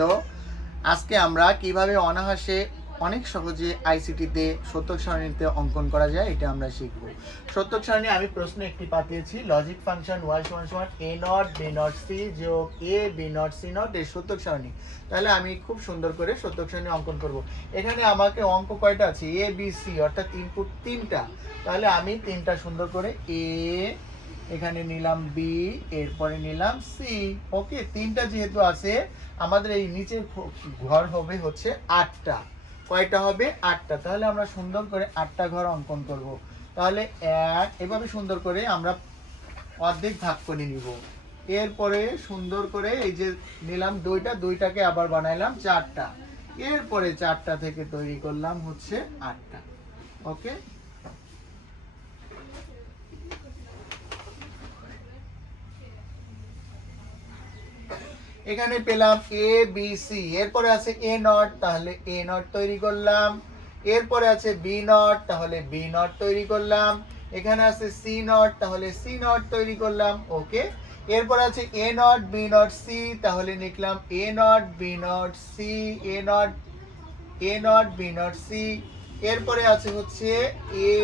তো আজকে আমরা কিভাবে অনায়াসে অনেক সহজে আইসিটিতে সত্যক সারণীতে অঙ্কন করা যায় এটা আমরা শিখব। সত্যক সারণী আমি প্রশ্ন একটি পাঠিয়েছি, লজিক ফাংশন y সমান a not b not c যোগ a b not c not এর সত্যক সারণী। তাহলে আমি খুব সুন্দর করে সত্যক সারণী অঙ্কন করব। এখানে আমাকে অঙ্ক কয়টা আছে? a b c, অর্থাৎ ইনপুট তিনটা। তাহলে আমি তিনটা সুন্দর করে a, এখানে নিলাম বি, এরপরে নিলাম সি। ওকে, তিনটা যেহেতু আছে আমাদের এই নিচের ঘর হবে হচ্ছে 8টা। কয়টা হবে? 8টা। তাহলে আমরা সুন্দর করে 8টা ঘর অঙ্কন করব। তাহলে এভাবে সুন্দর করে আমরা অর্ধেক ভাগ করে নিব। এরপরে সুন্দর করে এই যে নিলাম দুইটাকে আবার বানাইলাম 4টা। এরপরে 4টা থেকে তৈরি করলাম হচ্ছে 8টা। ওকে, এখানে পেলাম এ বি সি, এরপরে আছে এ নট, তাহলে এ নট তৈরি করলাম। এরপরে আছে বি নট, তাহলে বি নট তৈরি করলাম। এখানে আছে সি নট, তাহলে সি নট তৈরি করলাম। ওকে, এরপর আছে A not B not C, তাহলে লিখলাম A not B not C, A not B not C. এরপরে আছে হচ্ছে A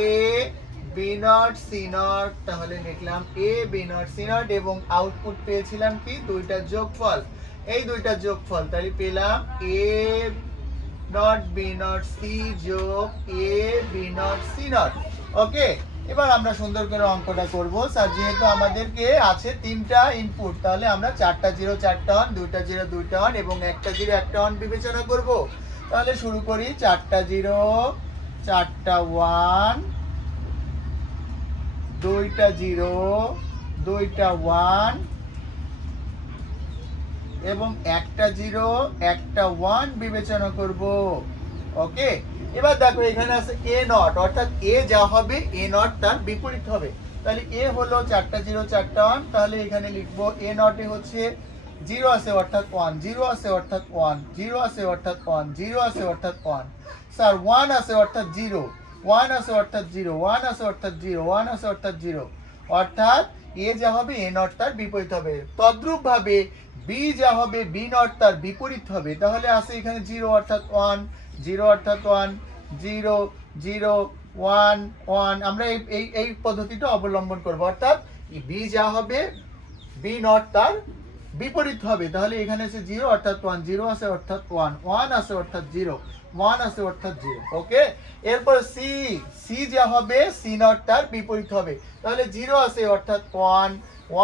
B not C not, তাহলে লিখলাম A B not C not, এবং আউটপুট পেয়েছিলাম কি? দুইটার যোগফল। এই দুইটার যোগফল, তাহলে পেলাম A not B not C যোগ এ বি নট সি নট। ওকে, এবার আমরা সুন্দর করে অঙ্কটা করব। স্যার যেহেতু আমাদেরকে আছে তিনটা ইনপুট, তাহলে আমরা 4টা 0 4টা 1, 2টা 0 2টা 1 এবং একটা 0 একটা 1 বিবেচনা করব। তাহলে শুরু করি। 4টা 0 4টা 1, 2টা 0 2টা 1 এবং একটা 0 একটা 1 বিবেচনা করব। ওকে, এবার দেখো এখানে আছে এ নট, অর্থাৎ এ যা হবে এ নট তার বিপরীত হবে। তাহলে এ হলো 4টা 0 4টা 1, তাহলে এখানে লিখবো এ নটে হচ্ছে 0 আছে অর্থাৎ 1, 0 আছে অর্থাৎ 1, 0 আছে অর্থাৎ 1, 0 আছে অর্থাৎ 1। স্যার 1 আছে অর্থাৎ 0, 1 আছে অর্থাৎ 0, 1 আছে অর্থাৎ 0, 1 আছে অর্থাৎ 0, অর্থাৎ এ যা হবে এ নট তার বিপরীত হবে। তদ্রূপ ভাবে বি যা হবে বি নট তার বিপরীত হবে। তাহলে আছে এখানে 0 অর্থাৎ 1, 0 অর্থাৎ 1, 0 0 1 1। আমরা এই পদ্ধতিটা অবলম্বন করব, অর্থাৎ বি যা হবে বি নট তার বিপরীত হবে। তাহলে এখানে আছে 0 অর্থাৎ 1, 0 আছে অর্থাৎ 1, 1 আছে অর্থাৎ 0, 1 আছে অর্থাৎ 0। ওকে, এরপর সি, সি যা হবে সি নট তার বিপরীত হবে। তাহলে 0 আছে অর্থাৎ 1,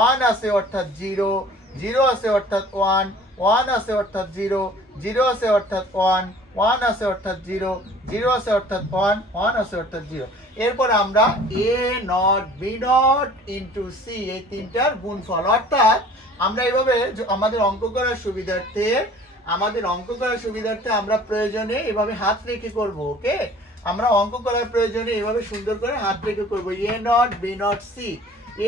1 আছে অর্থাৎ 0, 0 আছে অর্থাৎ 1, 1 আছে অর্থাৎ 0, 0 আছে অর্থাৎ 1, 1 আছে অর্থাৎ 0, 0 আছে অর্থাৎ 1, 1 আছে অর্থাৎ 0। এরপর আমরা A not B not into C, এই তিনটার গুণফল। অর্থাৎ আমরা এইভাবে আমাদের অঙ্ক করার সুবিধার্থে আমরা প্রয়োজনে এভাবে হাত রেখে করব। ওকে, আমরা অঙ্ক করার প্রয়োজনে এভাবে সুন্দর করে হাত রেখে করব। A not B not C,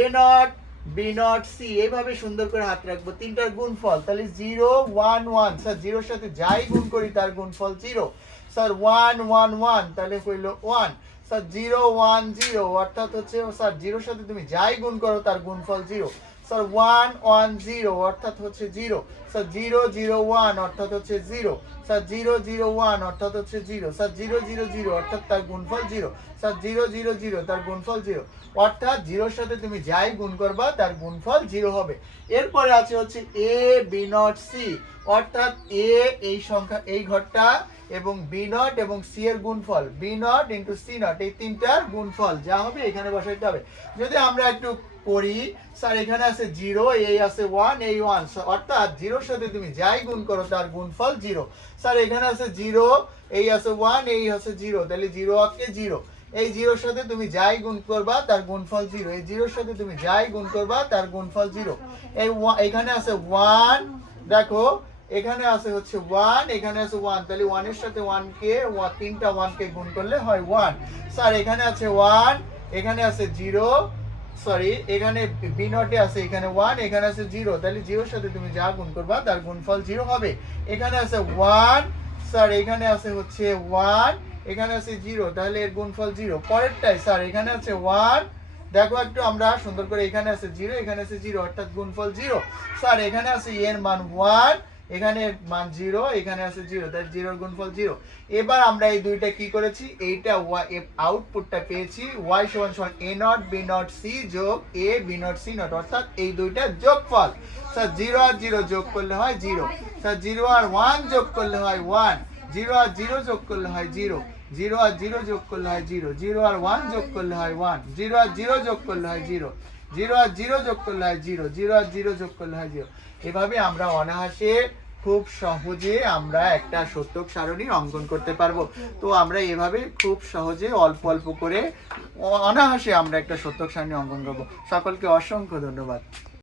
A not B not C, এইভাবে সুন্দর করে হাত রাখবো। তিনটার গুণফল, তাহলে 0 1 1, স্যার 0 এর সাথে যাই গুণ করি তার গুণফল 0। স্যার 1 1 1, তাহলে হইল 1। স্যার 0 1 0, অর্থাৎ হচ্ছে স্যার 0 এর সাথে তুমি যাই গুণ করো তার গুণফল 0। স্যার 1 1 0, অর্থাৎ হচ্ছে 0। স্যার 0 0 1, অর্থাৎ হচ্ছে 0। স্যার 0 0 1, অর্থাৎ হচ্ছে 0। স্যার 0 0 0, অর্থাৎ তার গুণফল 0। স্যার 0 0 0, তার গুণফল 0। অর্থাৎ 0 এর সাথে তুমি যাই গুণ করবা তার গুণফল 0 হবে। এরপরে আছে হচ্ছে এ বি নট সি, অর্থাৎ এ এই সংখ্যা এই ঘরটা এবং বি নট এবং সি এর গুণফল, B not into C not, এই তিনটার গুণফল যা হবে এখানে বসাইতে হবে। যদি আমরা একটু করি, স্যার এখানে আছে 0, এই আছে 1, এই 1, অর্থাৎ 0 এর সাথে তুমি যাই গুণ করো তার গুণফল 0। স্যার এখানে আছে 0, এই আছে 1, এই আছে 0, তাহলে 0 কে 0, এই 0 এর সাথে তুমি যাই গুণ করবা তার গুণফল 0, এই 0 এর সাথে তুমি যাই গুণ করবা তার গুণফল 0। এই এখানে আছে 1, দেখো এখানে আছে হচ্ছে 1, এখানে আছে 1, তাহলে 1 এর সাথে 1 কে তিনটা 1 কে গুণ করলে হয় 1। স্যার এখানে আছে 1, এখানে আছে 0, সরি এখানে বি নটে আছে এখানে 1, এখানে আছে 0, তাহলে 0 এর সাথে তুমি যা গুণ করবা তার গুণফল 0 হবে। এখানে আছে 1, স্যার এখানে আছে হচ্ছে 1, এখানে আছে 0, তাহলে এর গুণফল 0। পরেরটাই স্যার এখানে আছে 1, দেখো একটু আমরা সুন্দর করে, এখানে আছে 0, এখানে আছে 0, অর্থাৎ গুণফল 0। স্যার এখানে আছে এর মান 1, এখানে মান 0, এখানে আছে 0, তাই 0 এর গুণফল 0। এবার আমরা এই দুইটা কি করেছি, এইটা আউটপুটটা পেয়েছি y সমান সমান a not b not c যোগ a b not c not, অর্থাৎ এই দুইটা যোগফল। স্যার 0 আর 0 যোগ করলে হয় 0, স্যার 0 আর 1 যোগ করলে হয় 1, 0 আর 0 যোগ করলে হয় 0, 0 আর 0 যোগ করলে হয় 0, 0 আর 1 যোগ করলে হয় 1, 0 আর 0 যোগ করলে হয় 0, 0 আর 0 যোগ করলে হয় 0, 0 আর 0 যোগ করলে হয় 0। এভাবে আমরা অনায়াসে খুব সহজে আমরা একটা সত্যক সারণীর অঙ্কন করতে পারবো। তো আমরা এভাবে খুব সহজে অল্প অল্প করে অনায়াসে আমরা একটা সত্যক সারণী অঙ্কন করবো। সকলকে অসংখ্য ধন্যবাদ।